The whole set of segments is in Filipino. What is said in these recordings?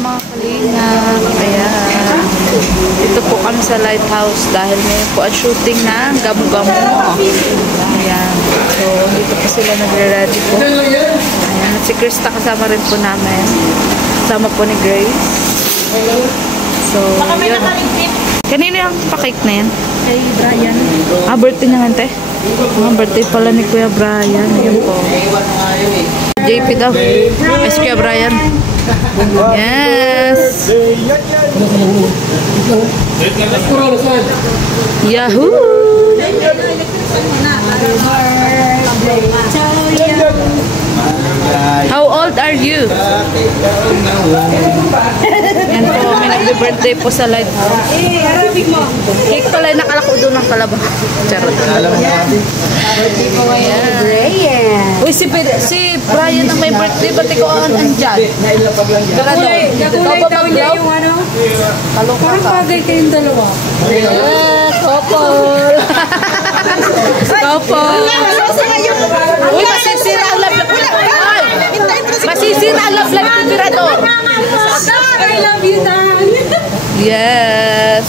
mga kalingap. Ayan. Dito po kami sa lighthouse dahil ngayon po ang shooting ng Gamu-Gamu. Ayan. So, dito po sila nagre-ready po. Ayan. At si Krista kasama rin po namin. Kasama po ni Grace. So, yun. Kanino yung pa-cake na yan? Kay Brian. Birthday niya nga, te. Birthday pala ni Kuya Brian. Ayan po. JP daw. Yes, Kuya Brian. Yes. Yahoo! How old are you? Yan po, may nagbe-birthday po sa lighthouse. Cake pala yung nakalako doon ng kalabaw. Charot. Brian. Uy, si Brian ang may birthday, ba't ikaw ang andyan? Nakulay daw niya yung ano. Parang bagay kayong dalawa. Yes, couple. Couple. Uy, masisira ang love life. Masisira ang love life ni Mirador. I love you, Dan. Yes.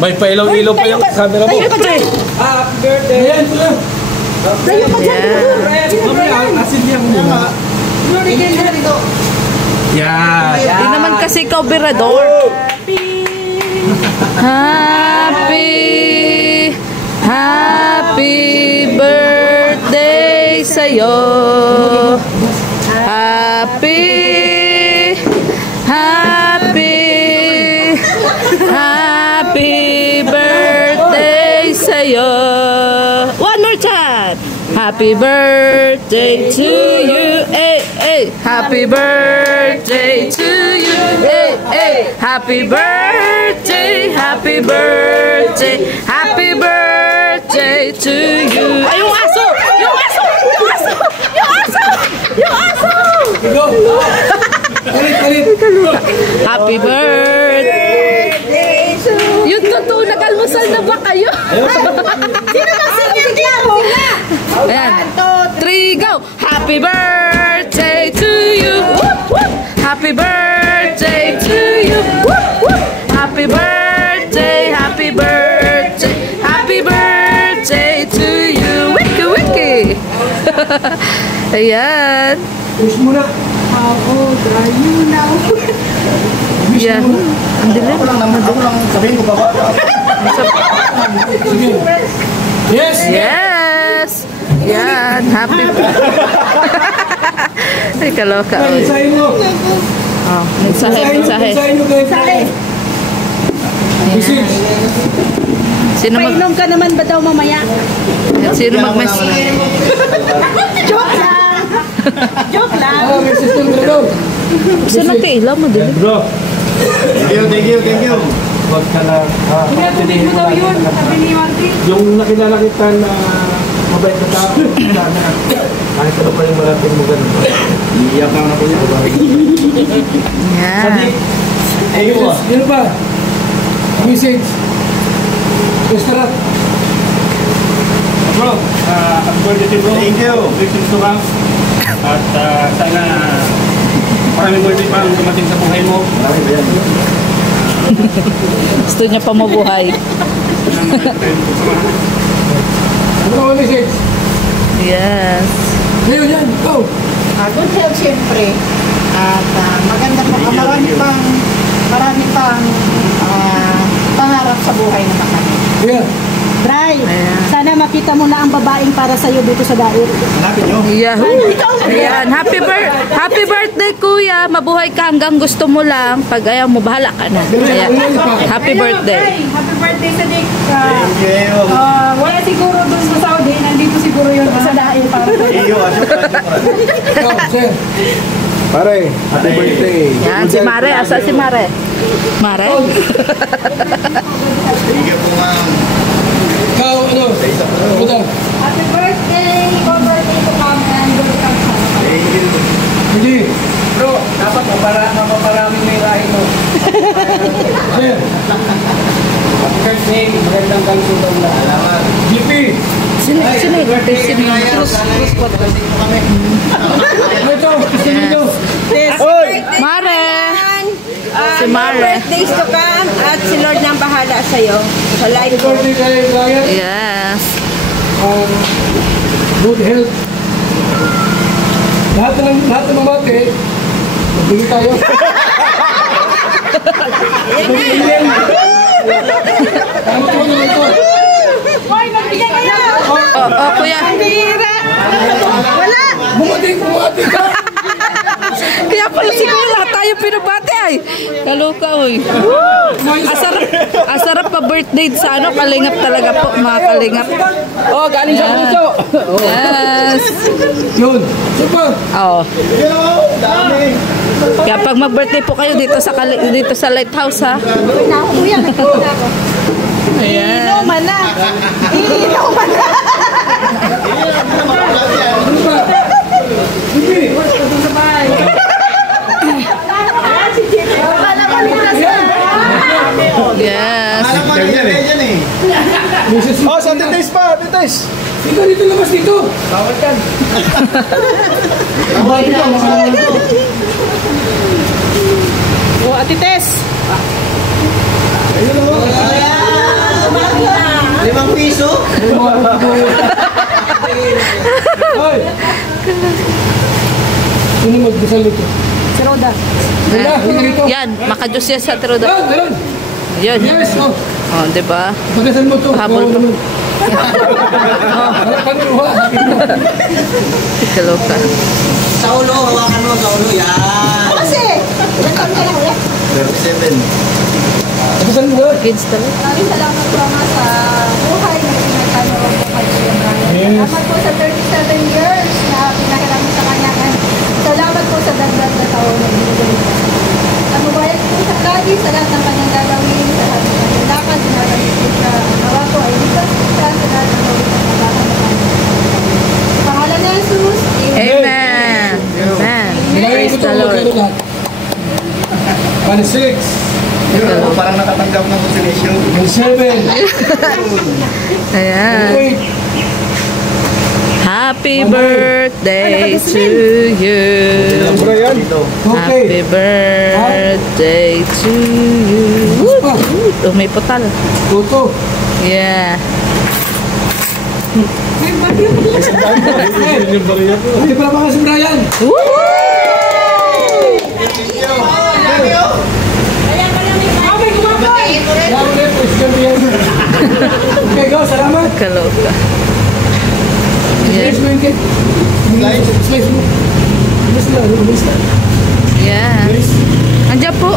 May pailaw-ilaw pa yung camera mo. Happy birthday. Happy birthday. Ayan po lang. Mamaya, asin niya muna. Yan. Hindi naman kasi ikaw, Mirador. Happy birthday sa'yo. Happy birthday sa'yo. One more time. Happy birthday to you. Hey, hey. Happy birthday to you. Hey, hey. Happy birthday. Happy birthday. Happy birthday to you. Ay, yung aso! Yung aso! Yung aso! Yung aso! Yung aso! Happy birthday. Yung totoo, nag-almusal na ba kayo? Sino ba singing klaro? Ayan. 3, go! Happy birthday to you. Whoop, whoop. Happy birthday to you. Whoop, whoop. Happy birthday, happy birthday, happy birthday to you. Wiki, wiki. Ayan. Push mo na. How old are you now? Yeah. Ang dilim. Ako lang sabihin ko ba? Sige. Yes! Yes! Yan. Happy Ay, kaloka. Mensahe mo. Oh, mensahe. Mensahe nyo kay Brian. Sino mag... Painom ka naman ba daw mamaya? Sino mag-message? Joke lang! Joke lang! May system ko daw. Sino natin? Ilaw mo din. Bro. Thank you. Huwag ka lang. Pinatuloy mo daw yun, sabi ni Marty. Yung nakilala kita na mabait na tao, sana kahit ano pa yung malating mo ganun. Iiyak lang ako niya. Yan. Yun ba? Message. Restaurant. Bro, happy birthday bro. Thank you. Blessings to come. At sana maraming birthday pa ang dumating sa buhay mo. Gusto niya pa mabuhay. Ano ba message? Yes. Ngayon yan, go! Good health siyempre. At maganda po, marami pang pangarap sa buhay na kami. Yeah. Bray, Ayan. sana makita mo na ang babaeng para sa'yo dito sa dair. Hanapin nyo. Yahoo! Ayan. Happy birthday, kuya. Mabuhay ka hanggang gusto mo lang. Pag ayaw mo, bahala ka na. Ayan. Happy birthday. Happy birthday sa Dick. Thank you. Wala siguro doon sa Saudi. Nandito siguro yun sa dair para sa'yo. Go, sir. Pare, happy birthday. Yan, si Mare. Asa si Mare? Mare? Thank you po, ma'am. Ikaw, ano? Happy birthday. Happy birthday to come and good come sa Thank you. Hindi. Bro, dapat mapaparaming may lahi mo. Sir. Happy birthday, magandang kalusugan na. Salamat. GP. Sino yung Ano ito? Gusto nyo ito? Mare! Si Mare. Birthdays to come at si Lord nang bahala sa'yo. Sa life mo. Birthday kayo, Brian. Yes. Good health. Lahat ng mate, magbigay tayo. Kuya. Wala! Bumati ka! Kaya pala siguro lahat tayo pinabati ay. Kaloka, uy. Asarap pa birthday sa ano, kalingap talaga po, mga kalingap. Oh, galing sa puso. Yes. Yun. Super. Oo. Kaya pag mag-birthday po kayo dito sa Lighthouse, ha? Kuya, nagpunta ako. Ayan. Inuman na! Inuman na! Yes. Oh, sa titis pa, titis. Dito labas dito. Bawal kan. Bawal ka, makalaman ko. O, Ate Tess. Ayun o. 5 piso? Hoy. Sino magdasal nito? Si Roda. Wala, hindi rito. Yan, makajus yan sa Truda. Meron. Yan. Yes, oh. O, diba? Magdasal mo to. Habol ko. Wala kang luha. Kaloka. Sa ulo, hawakan mo sa ulo. Yan. Kasi! Nagkam ka lang ulit. 37. Magdasal mo. Kids talaga. Maraming salamat po nga sa buhay na pinagkanoon ko kay Kuya Brian. Yes. Salamat po sa 37 years na pinahiram sa kanya. Salamat po sa dagdag na taon na binigay niya. Nabubayag po sa lagi sa lahat ng kanyang gagawin, sa lahat ng kanyang lakad, sinaralit po sa nawa ko ay likas siya sa lahat ng gawin ng kabahan na kanyang. Sa pangalan ni Jesus, Amen. Amen. Praise the Lord. 1-6. Parang nakatanggap ng consolation. 7. Ayan. 8. Happy birthday to you. Brian. Okay. Happy birthday to you. Oh, may putal. Toto. Yeah. Hindi pala baka si Brian. Okay, go. Salamat. Kaloka. Slice mo yung cake. Slice mo. Bilis na. Bilis na. Yeah. Andiyan po.